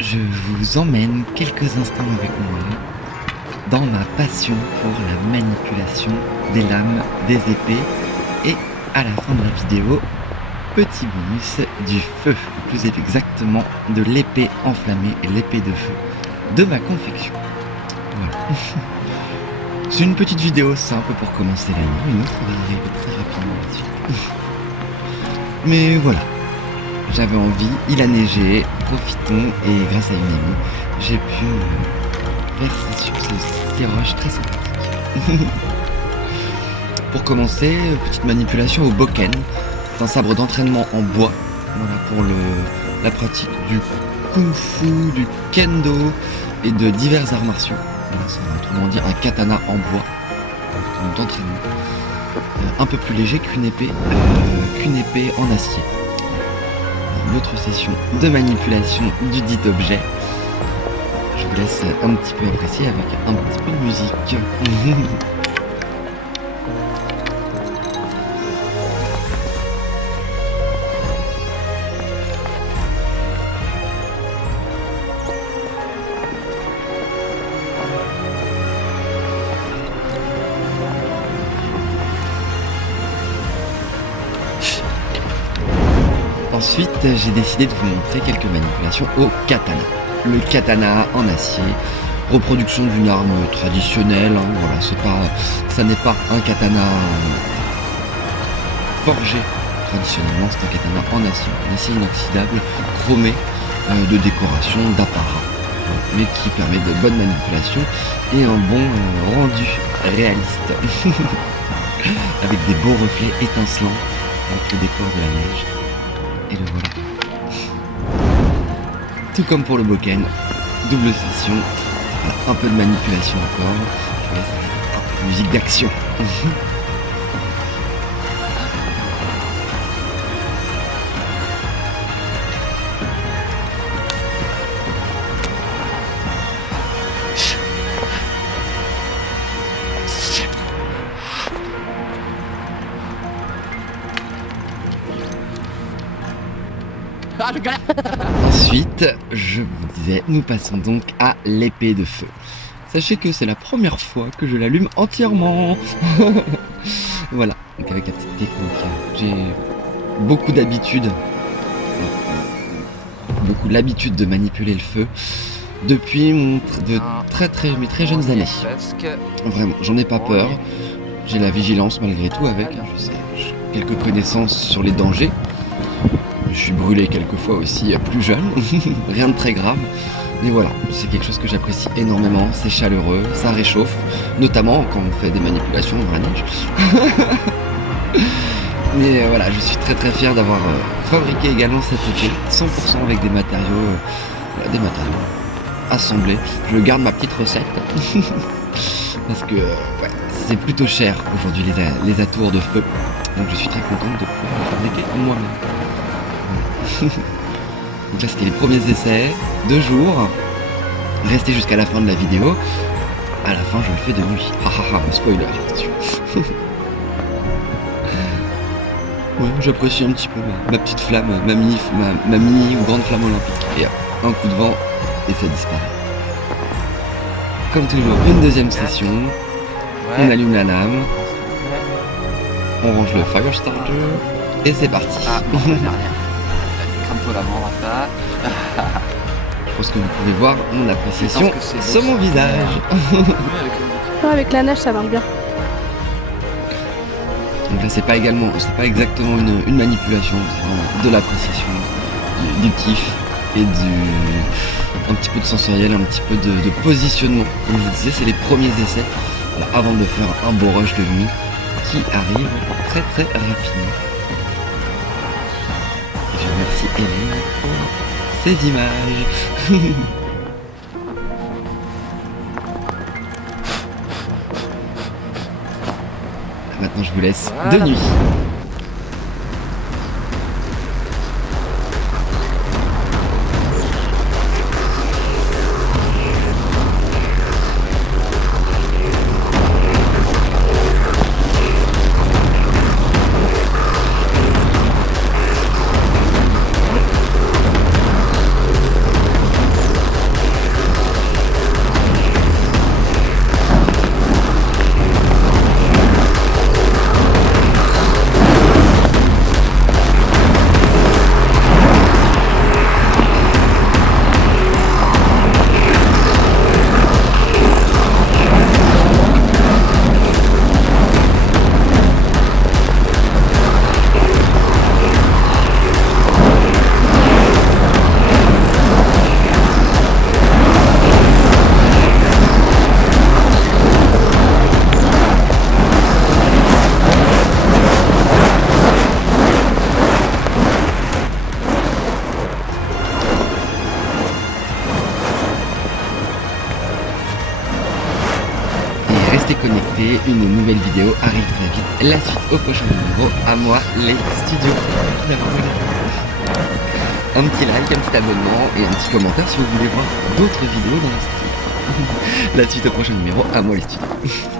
je vous emmène quelques instants avec moi dans ma passion pour la manipulation des lames, des épées et à la fin de la vidéo, petit bonus du feu, plus exactement de l'épée enflammée et l'épée de feu de ma confection. Voilà. C'est une petite vidéo simple pour commencer l'année, une autre va arriver très rapidement là-dessus. Mais voilà, j'avais envie, il a neigé, profitons et grâce à une amie, j'ai pu verser sur ces roches très sympathiques. Pour commencer, petite manipulation au bokken, c'est un sabre d'entraînement en bois, voilà, pour la pratique du kung-fu, du kendo et de divers arts martiaux. Voilà, c'est autrement dit un katana en bois d'entraînement, un peu plus léger qu'une épée en acier. Une autre session de manipulation du dit objet. Je vous laisse un petit peu apprécier avec un petit peu de musique. Ensuite, j'ai décidé de vous montrer quelques manipulations au katana. Le katana en acier, reproduction d'une arme traditionnelle, hein, voilà, ça n'est pas un katana forgé traditionnellement, c'est un katana en acier inoxydable, chromé, de décoration, d'apparat, mais qui permet de bonnes manipulations et un bon rendu réaliste, avec des beaux reflets étincelants, avec le décor de la neige. Et le voilà. Tout comme pour le bokken, double session, un peu de manipulation encore. Je laisse un peu de musique d'action. Ah, je galère. Ensuite, je vous disais, nous passons donc à l'épée de feu. Sachez que c'est la première fois que je l'allume entièrement. Voilà, donc avec la petite technique, j'ai beaucoup l'habitude de manipuler le feu depuis mes très jeunes années. Vraiment, j'en ai pas peur. J'ai la vigilance malgré tout avec. J'ai quelques connaissances sur les dangers. Je suis brûlé quelques fois aussi plus jeune, rien de très grave. Mais voilà, c'est quelque chose que j'apprécie énormément, c'est chaleureux, ça réchauffe, notamment quand on fait des manipulations dans la neige. Mais voilà, je suis très fier d'avoir fabriqué également cette épée, 100% avec des matériaux assemblés. Je garde ma petite recette, parce que c'est plutôt cher aujourd'hui les atours de feu. Donc je suis très contente de pouvoir fabriquer moi-même. Donc là c'était les premiers essais, 2 jours. Restez jusqu'à la fin de la vidéo. À la fin je le fais de nuit. Spoiler, attention. Ouais, j'apprécie un petit peu ma petite flamme, ma mini ou grande flamme olympique. Et un coup de vent et ça disparaît. Comme toujours, une deuxième session. On allume la lame. On range le fire starter. Et c'est parti. La mort à ça. Je pense que vous pouvez voir mon appréciation sur mon visage. Avec la neige ça marche bien. Donc là c'est pas exactement une manipulation, c'est vraiment de l'appréciation, du kiff et un petit peu de sensoriel, un petit peu de positionnement. Comme je vous disais, c'est les premiers essais avant de faire un beau rush de nuit qui arrive très rapidement. Je remercie Hélène pour ces images. Maintenant je vous laisse de nuit. arrêter, une nouvelle vidéo arrive très vite. La suite au prochain numéro, à moi les studios. Un petit like, un petit abonnement et un petit commentaire si vous voulez voir d'autres vidéos dans le style. La suite au prochain numéro, à moi les studios.